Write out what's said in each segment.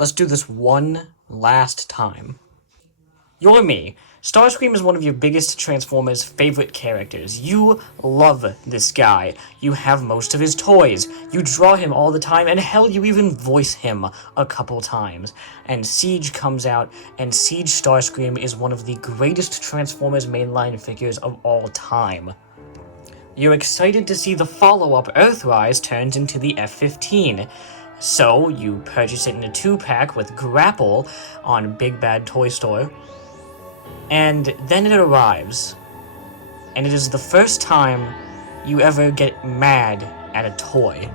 Let's do this one last time. You're me. Starscream is one of your biggest Transformers' favorite characters. You love this guy. You have most of his toys. You draw him all the time, and hell, you even voice him a couple times. And Siege comes out, and Siege Starscream is one of the greatest Transformers mainline figures of all time. You're excited to see the follow-up Earthrise turns into the F-15. So, you purchase it in a 2-pack with Grapple on Big Bad Toy Store. And then it arrives, and it is the first time you ever get mad at a toy.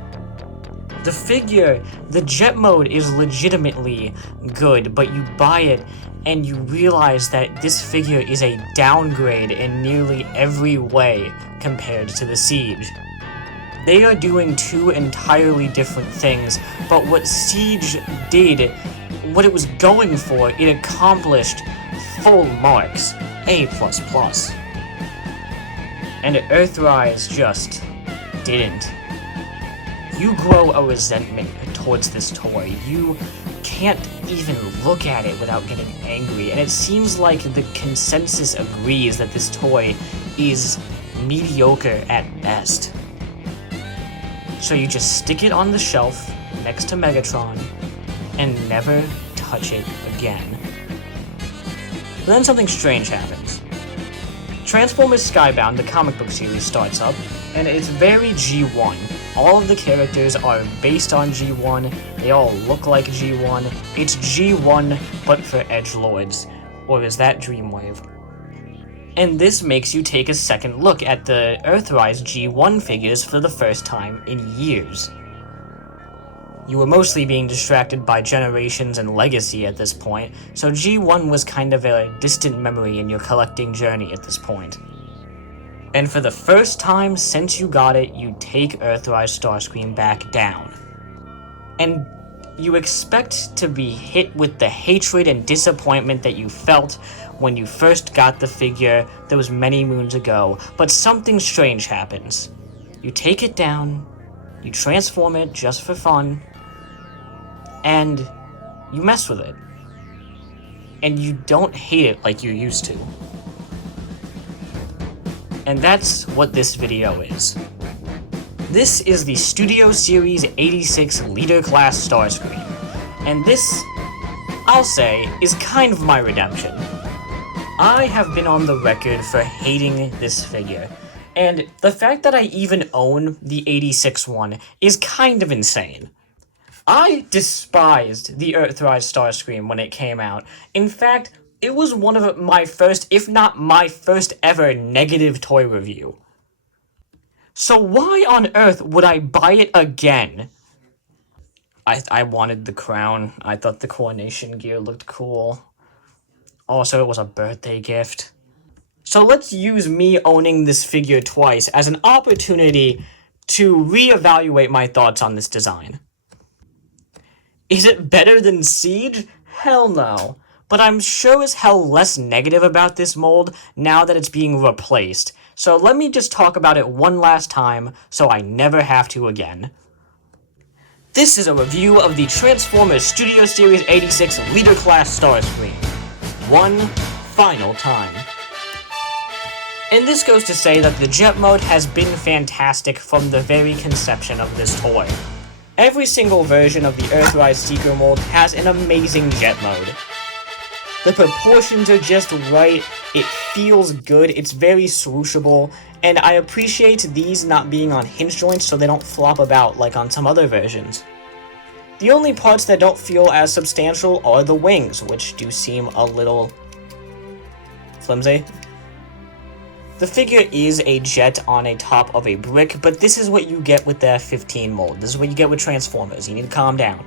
The figure, the jet mode is legitimately good, but you buy it and you realize that this figure is a downgrade in nearly every way compared to the Siege. They are doing two entirely different things, but what Siege did, what it was going for, it accomplished full marks, A++. And Earthrise just didn't. You grow a resentment towards this toy. You can't even look at it without getting angry, and it seems like the consensus agrees that this toy is mediocre at best. So you just stick it on the shelf next to Megatron and never touch it again. But then something strange happens. Transformers Skybound, the comic book series, starts up, and it's very G1. All of the characters are based on G1, they all look like G1. It's G1, but for edgelords. Or is that Dreamwave? And this makes you take a second look at the Earthrise G1 figures for the first time in years. You were mostly being distracted by Generations and Legacy at this point, so G1 was kind of a distant memory in your collecting journey at this point. And for the first time since you got it, you take Earthrise Starscream back down. And you expect to be hit with the hatred and disappointment that you felt when you first got the figure those many moons ago, but something strange happens. You take it down, you transform it just for fun, and you mess with it. And you don't hate it like you used to. And that's what this video is. This is the Studio Series 86 Leader Class Starscream. And this, I'll say, is kind of my redemption. I have been on the record for hating this figure, and the fact that I even own the 86 one is kind of insane. I despised the Earthrise Starscream when it came out. In fact, it was one of my first, if not my first ever, negative toy review. So why on earth would I buy it again? I wanted the crown. I thought the coronation gear looked cool. Also, it was a birthday gift. So let's use me owning this figure twice as an opportunity to reevaluate my thoughts on this design. Is it better than Siege? Hell no. But I'm sure as hell less negative about this mold now that it's being replaced. So let me just talk about it one last time so I never have to again. This is a review of the Transformers Studio Series 86 Leader Class Starscream. One final time. And this goes to say that the jet mode has been fantastic from the very conception of this toy. Every single version of the Earthrise Seeker mold has an amazing jet mode. The proportions are just right, it feels good, it's very swooshable, and I appreciate these not being on hinge joints so they don't flop about like on some other versions. The only parts that don't feel as substantial are the wings, which do seem a little flimsy. The figure is a jet on a top of a brick, but this is what you get with the F-15 mold. This is what you get with Transformers. You need to calm down.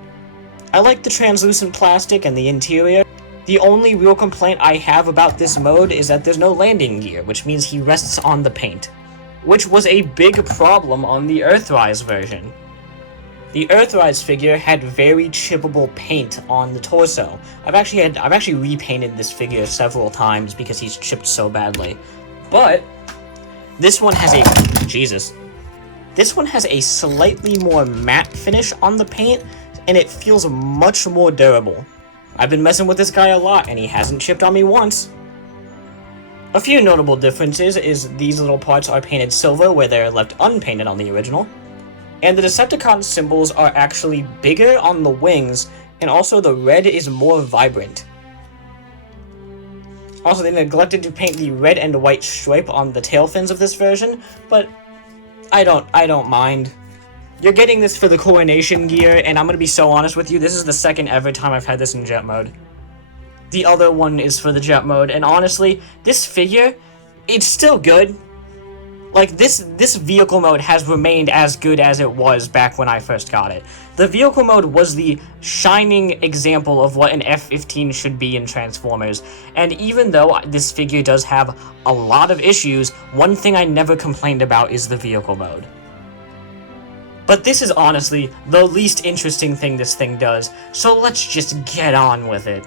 I like the translucent plastic and the interior. The only real complaint I have about this mode is that there's no landing gear, which means he rests on the paint, which was a big problem on the Earthrise version. The Earthrise figure had very chippable paint on the torso. I've actually repainted this figure several times because he's chipped so badly. But this one has This one has a slightly more matte finish on the paint, and it feels much more durable. I've been messing with this guy a lot, and he hasn't chipped on me once. A few notable differences is these little parts are painted silver where they're left unpainted on the original, and the Decepticon symbols are actually bigger on the wings, and also the red is more vibrant. Also, they neglected to paint the red and white stripe on the tail fins of this version, but I don't mind. You're getting this for the Coronation gear, and I'm gonna be so honest with you, this is the second ever time I've had this in jet mode. The other one is for the jet mode, and honestly, this figure, it's still good. Like, this vehicle mode has remained as good as it was back when I first got it. The vehicle mode was the shining example of what an F-15 should be in Transformers, and even though this figure does have a lot of issues, one thing I never complained about is the vehicle mode. But this is honestly the least interesting thing this thing does, so let's just get on with it.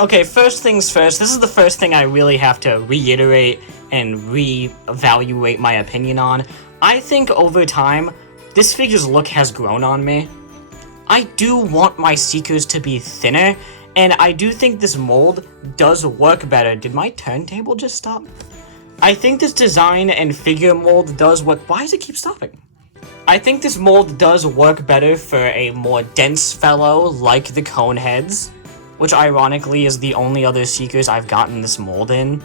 Okay, first things first, this is the first thing I really have to reiterate and re-evaluate my opinion on. I think over time, this figure's look has grown on me. I do want my Seekers to be thinner, and I do think this mold does work better. Did my turntable just stop? I think this design and figure mold does work. Why does it keep stopping? I think this mold does work better for a more dense fellow like the Coneheads, which ironically is the only other Seekers I've gotten this mold in.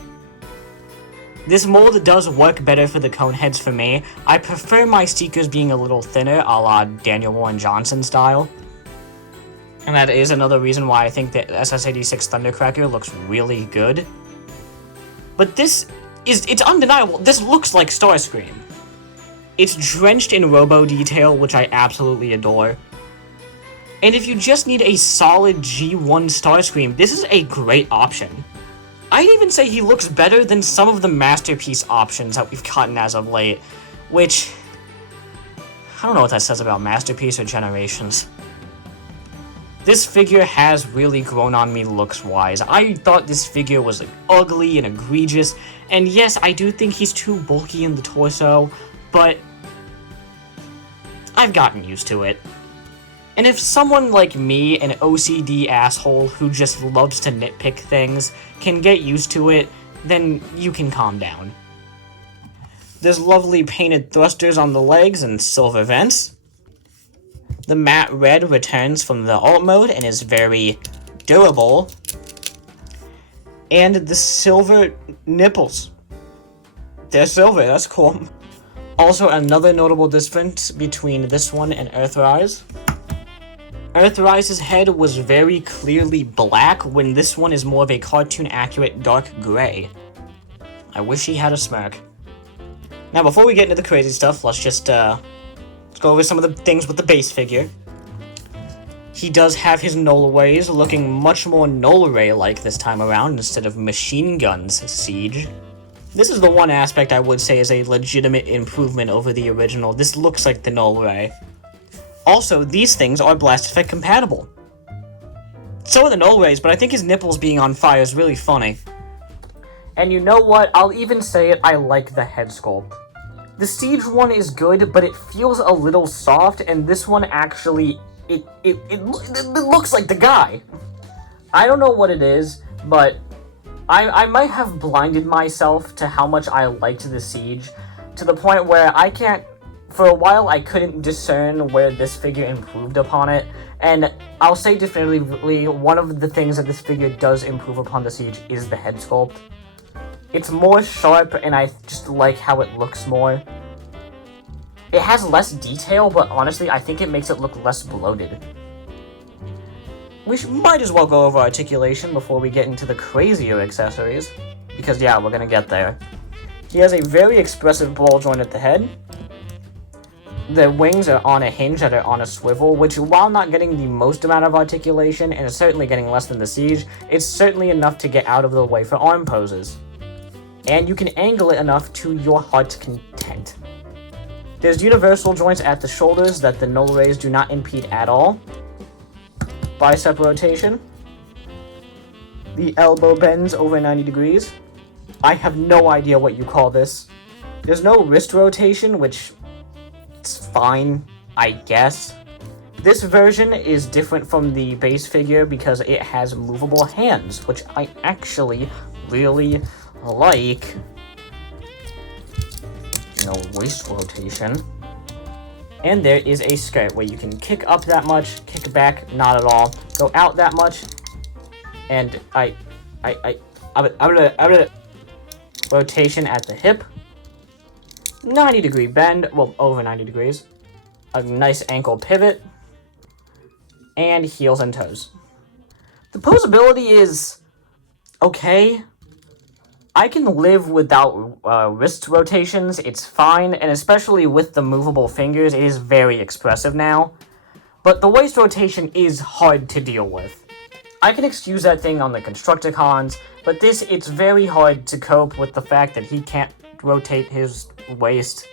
This mold does work better for the Coneheads for me. I prefer my Seekers being a little thinner, a la Daniel Warren Johnson style. And that is another reason why I think the SS86 Thundercracker looks really good. But it's undeniable, this looks like Starscream. It's drenched in robo detail, which I absolutely adore. And if you just need a solid G1 Starscream, this is a great option. I'd even say he looks better than some of the Masterpiece options that we've gotten as of late, which, I don't know what that says about Masterpiece or Generations. This figure has really grown on me looks-wise. I thought this figure was ugly and egregious, and yes, I do think he's too bulky in the torso, but I've gotten used to it. And if someone like me, an OCD asshole who just loves to nitpick things, can get used to it, then you can calm down. There's lovely painted thrusters on the legs and silver vents. The matte red returns from the alt mode and is very durable. And the silver nipples. They're silver, that's cool. Also, another notable difference between this one and Earthrise. Earthrise's head was very clearly black, when this one is more of a cartoon-accurate dark gray. I wish he had a smirk. Now, before we get into the crazy stuff, let's go over some of the things with the base figure. He does have his Nolarays looking much more Nolaray-like this time around instead of machine guns Siege. This is the one aspect I would say is a legitimate improvement over the original. This looks like the Nolaray. Also, these things are Blast Effect compatible. So are the Nolarays, but I think his nipples being on fire is really funny. And you know what? I'll even say it, I like the head sculpt. The Siege one is good, but it feels a little soft, and this one actually it looks like the guy. I don't know what it is, but I might have blinded myself to how much I liked the Siege, to the point where I can't, for a while I couldn't discern where this figure improved upon it, and I'll say definitively, one of the things that this figure does improve upon the Siege is the head sculpt. It's more sharp, and I just like how it looks more. It has less detail, but honestly, I think it makes it look less bloated. We might as well go over articulation before we get into the crazier accessories, because yeah, we're gonna get there. He has a very expressive ball joint at the head. The wings are on a hinge that are on a swivel, which, while not getting the most amount of articulation, and certainly getting less than the Siege, it's certainly enough to get out of the way for arm poses. And you can angle it enough to your heart's content. There's universal joints at the shoulders that the null rays do not impede at all. Bicep rotation. The elbow bends over 90 degrees. I have no idea what you call this. There's no wrist rotation, which it's fine, I guess. This version is different from the base figure because it has movable hands, which I actually really like. No waist rotation. And there is a skirt where you can kick up that much, kick back, not at all, go out that much, and rotation at the hip, 90-degree bend, well, over 90 degrees, a nice ankle pivot, and heels and toes. The posability is okay. I can live without wrist rotations, it's fine, and especially with the movable fingers, it is very expressive now. But the waist rotation is hard to deal with. I can excuse that thing on the Constructicons, but this, it's very hard to cope with the fact that he can't rotate his waist.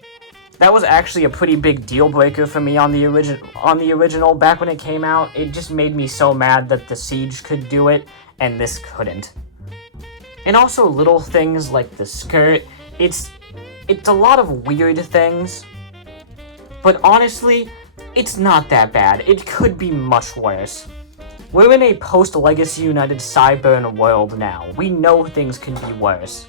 That was actually a pretty big deal breaker for me on the original back when it came out. It just made me so mad that the Siege could do it, and this couldn't. And also little things like the skirt, it's a lot of weird things, but honestly, it's not that bad. It could be much worse. We're in a post-Legacy United Cyburn world now. We know things can be worse.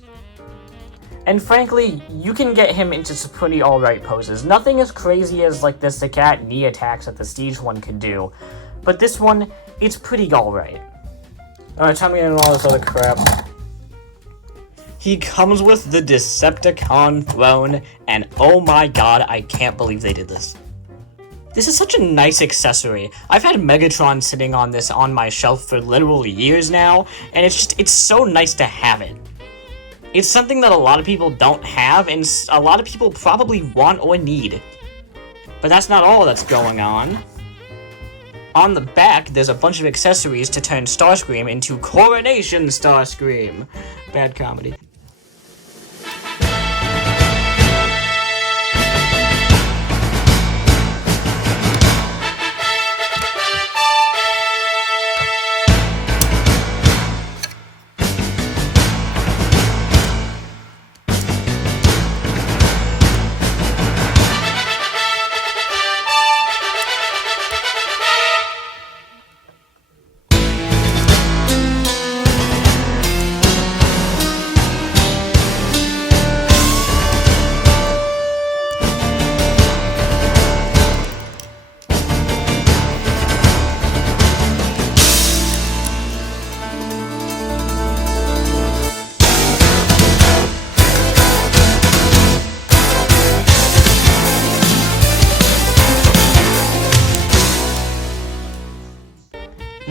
And frankly, you can get him into some pretty alright poses. Nothing as crazy as like the Sakat knee attacks that the Siege one could do, but this one, it's pretty alright. Alright, time to get into all this other crap. He comes with the Decepticon throne, and oh my god, I can't believe they did this. This is such a nice accessory. I've had Megatron sitting on this on my shelf for literal years now, and it's so nice to have it. It's something that a lot of people don't have, and a lot of people probably want or need. But that's not all that's going on. On the back, there's a bunch of accessories to turn Starscream into Coronation Starscream. Bad comedy.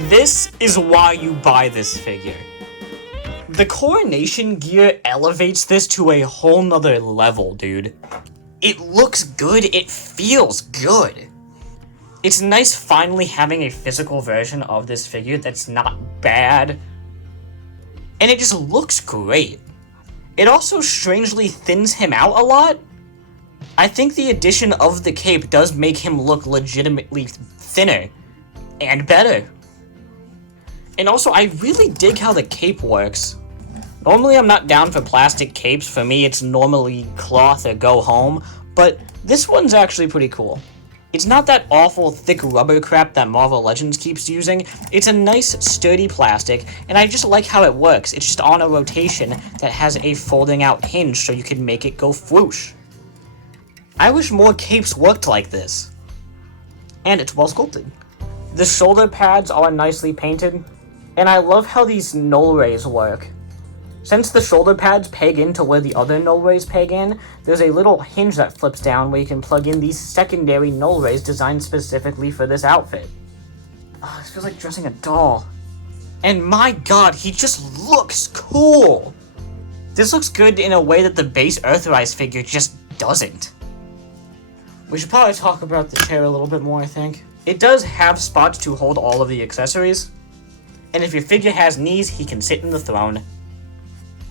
This is why you buy this figure. The coronation gear elevates this to a whole nother level, dude. It looks good, it feels good. It's nice finally having a physical version of this figure that's not bad. And it just looks great. It also strangely thins him out a lot. I think the addition of the cape does make him look legitimately thinner and better. And also, I really dig how the cape works. Normally, I'm not down for plastic capes. For me, it's normally cloth or go home. But this one's actually pretty cool. It's not that awful thick rubber crap that Marvel Legends keeps using. It's a nice, sturdy plastic, and I just like how it works. It's just on a rotation that has a folding out hinge so you can make it go whoosh. I wish more capes worked like this. And it's well sculpted. The shoulder pads are nicely painted, and I love how these null rays work. Since the shoulder pads peg into where the other null rays peg in, there's a little hinge that flips down where you can plug in these secondary null rays designed specifically for this outfit. Oh, this feels like dressing a doll. And my god, he just looks cool! This looks good in a way that the base Earthrise figure just doesn't. We should probably talk about the chair a little bit more, I think. It does have spots to hold all of the accessories, and if your figure has knees, he can sit in the throne.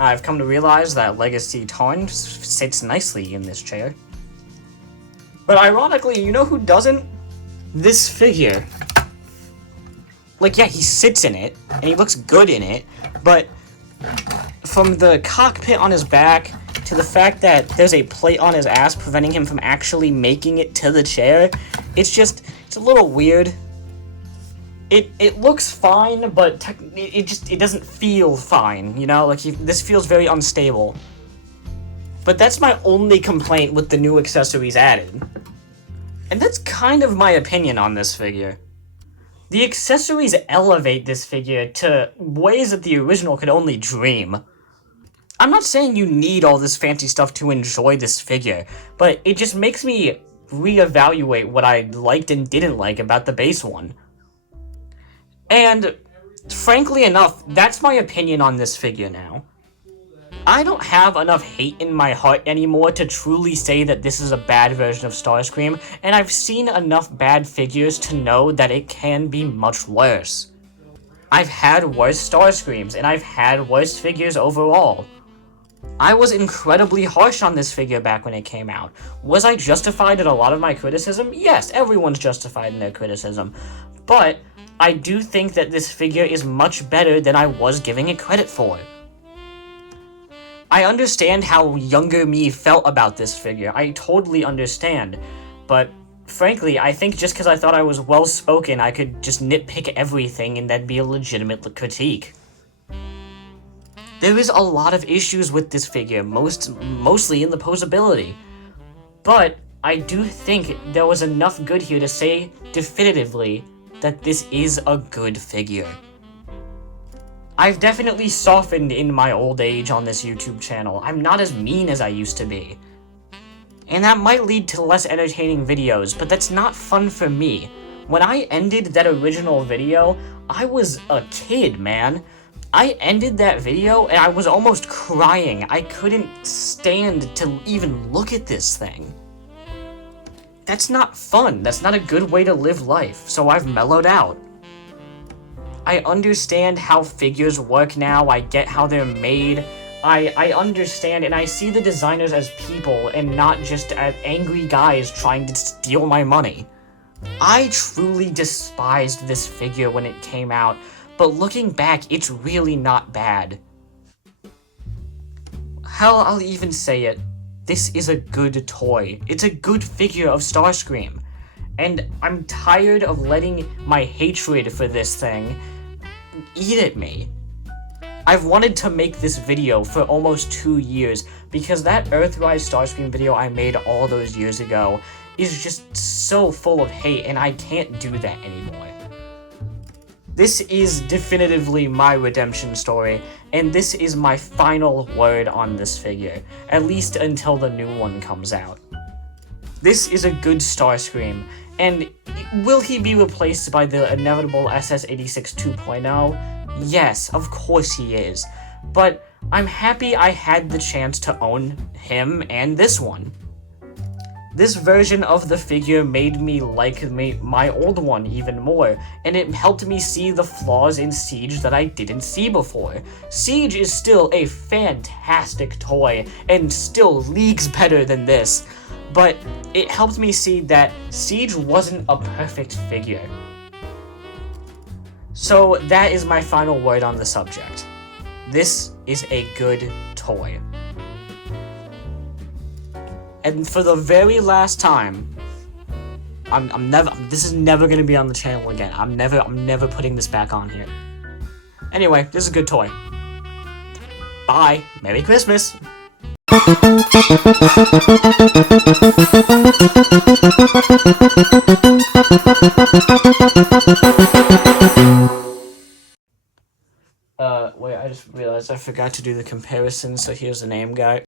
I've come to realize that Legacy Tarn sits nicely in this chair. But ironically, you know who doesn't? This figure. Like, yeah, he sits in it, and he looks good in it, but from the cockpit on his back to the fact that there's a plate on his ass preventing him from actually making it to the chair, it's a little weird. It looks fine, but it doesn't feel fine, you know? Like, this feels very unstable. But that's my only complaint with the new accessories added. And that's kind of my opinion on this figure. The accessories elevate this figure to ways that the original could only dream. I'm not saying you need all this fancy stuff to enjoy this figure, but it just makes me reevaluate what I liked and didn't like about the base one. And, frankly enough, that's my opinion on this figure now. I don't have enough hate in my heart anymore to truly say that this is a bad version of Starscream, and I've seen enough bad figures to know that it can be much worse. I've had worse Starscreams, and I've had worse figures overall. I was incredibly harsh on this figure back when it came out. Was I justified in a lot of my criticism? Yes, everyone's justified in their criticism. But I do think that this figure is much better than I was giving it credit for. I understand how younger me felt about this figure. I totally understand. But frankly, I think just because I thought I was well-spoken, I could just nitpick everything and that'd be a legitimate critique. There is a lot of issues with this figure, mostly in the posability. But I do think there was enough good here to say definitively that this is a good figure. I've definitely softened in my old age on this YouTube channel. I'm not as mean as I used to be. And that might lead to less entertaining videos, but that's not fun for me. When I ended that original video, I was a kid, man. I ended that video and I was almost crying. I couldn't stand to even look at this thing. That's not fun. That's not a good way to live life, so I've mellowed out. I understand how figures work now. I get how they're made. I understand, and I see the designers as people and not just as angry guys trying to steal my money. I truly despised this figure when it came out, but looking back, it's really not bad. Hell, I'll even say it. This is a good toy. It's a good figure of Starscream. And I'm tired of letting my hatred for this thing eat at me. I've wanted to make this video for almost 2 years because that Earthrise Starscream video I made all those years ago is just so full of hate, and I can't do that anymore. This is definitively my redemption story, and this is my final word on this figure, at least until the new one comes out. This is a good Starscream, and will he be replaced by the inevitable SS86 2.0? Yes, of course he is, but I'm happy I had the chance to own him and this one. This version of the figure made me like my old one even more, and it helped me see the flaws in Siege that I didn't see before. Siege is still a fantastic toy, and still leagues better than this, but it helped me see that Siege wasn't a perfect figure. So that is my final word on the subject. This is a good toy. And for the very last time, this is never gonna be on the channel again. I'm never putting this back on here. Anyway, this is a good toy. Bye. Merry Christmas. Wait, I just realized I forgot to do the comparison, so here's the name guy.